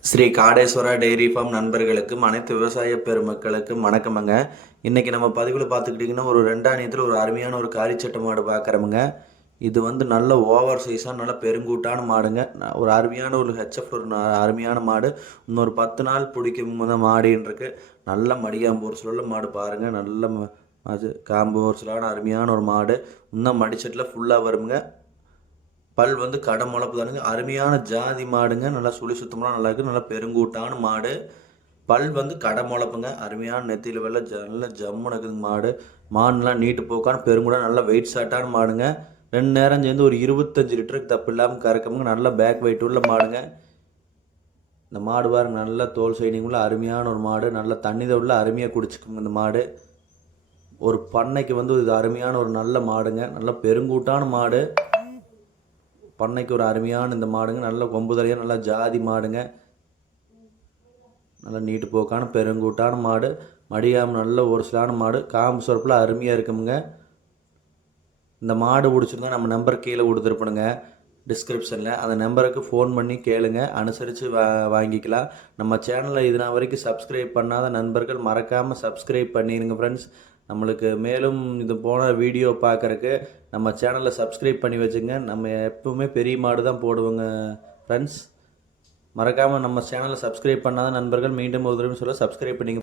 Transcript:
Sri Kadeswara dairy farm நண்பர்களுக்கும் அனைத்து விவசாய பெருமக்களுக்கும் வணக்கமுங்க. இன்றைக்கி நம்ம பதிவில் பார்த்துக்கிட்டிங்கன்னா ஒரு ரெண்டாணியத்தில் ஒரு அருமையான ஒரு காரிச்சட்டை மாடு பார்க்குறோமுங்க. இது வந்து நல்ல ஓவர் சைஸாக நல்ல பெருங்கூட்டான மாடுங்க. ஒரு அருமையான ஒரு ஹெச்எஃப் ஒரு அருமையான மாடு. இன்னொரு பத்து நாள் பிடிக்கும் போது மாடின்றிருக்கு நல்ல மடியாம்பு ஒரு சில மாடு பாருங்கள் நல்ல ம- அது காம்பு ஒரு சிலான அருமையான ஒரு மாடு. இன்னும் மடிச்சட்டில் ஃபுல்லாக வருங்க பல் வந்து கடை முளப்பு தானுங்க. அருமையான ஜாதி மாடுங்க. நல்லா சுழி சுத்தமாக நல்லா இருக்குது நல்லா பெருங்கூட்டான மாடு. பல் வந்து கடை முளப்புங்க. அருமையான நெத்தியில் வெள்ள ஜ நல்ல ஜம்முன்னு இருக்குதுங்க மாடு. மாடுலாம் நீட்டு போக்கான பெருங்கூட நல்லா வெயிட் ஷார்ட்டான மாடுங்க. ரெண்டு நேரம் சேர்ந்து ஒரு இருபத்தஞ்சு லிட்டருக்கு தப்பு இல்லாமல் கறக்கமுங்க. நல்ல பேக் வெயிட் உள்ள மாடுங்க. இந்த மாடு பாருங்க. நல்ல தோல் சைடிங்குள்ள அருமையான ஒரு மாடு. நல்ல தண்ணி உள்ள அருமையாக குடிச்சுக்குங்க இந்த மாடு. ஒரு பண்ணைக்கு வந்து இது அருமையான ஒரு நல்ல மாடுங்க. நல்ல பெருங்கூட்டான மாடு. பண்ணைக்கு ஒரு அருமையான இந்த மாடுங்க. நல்ல கொம்பு தலையாக நல்லா ஜாதி மாடுங்க. நல்லா நீட்டு போக்கான பெருங்கூட்டான மாடு. மடியாமல் நல்ல ஒரு சிலான மாடு. காம்பு சொரப்பில் அருமையாக இருக்குமுங்க. இந்த மாடு பிடிச்சிருந்தா நம்ம நம்பர் கீழே கொடுத்துருப்பணுங்க டிஸ்கிரிப்ஷனில் அந்த நம்பருக்கு ஃபோன் பண்ணி கேளுங்க. அனுசரித்து வா வாங்கிக்கலாம். நம்ம சேனலை இதுனா வரைக்கும் சப்ஸ்கிரைப் பண்ணாத நண்பர்கள் மறக்காமல் சப்ஸ்கிரைப் பண்ணிடுங்க ஃப்ரெண்ட்ஸ் நம்மளுக்கு மேலும் இது போன வீடியோ பார்க்குறக்கு நம்ம சேனலை சப்ஸ்கிரைப் பண்ணி வச்சுங்க. நம்ம எப்பவுமே பெரிய மாடு தான் போடுவோங்க ஃப்ரெண்ட்ஸ் மறக்காமல் நம்ம சேனலை சப்ஸ்கிரைப் பண்ணாத நண்பர்கள் மீண்டும் ஒரு தடவை சொல்ல சப்ஸ்கிரைப் பண்ணிங்க.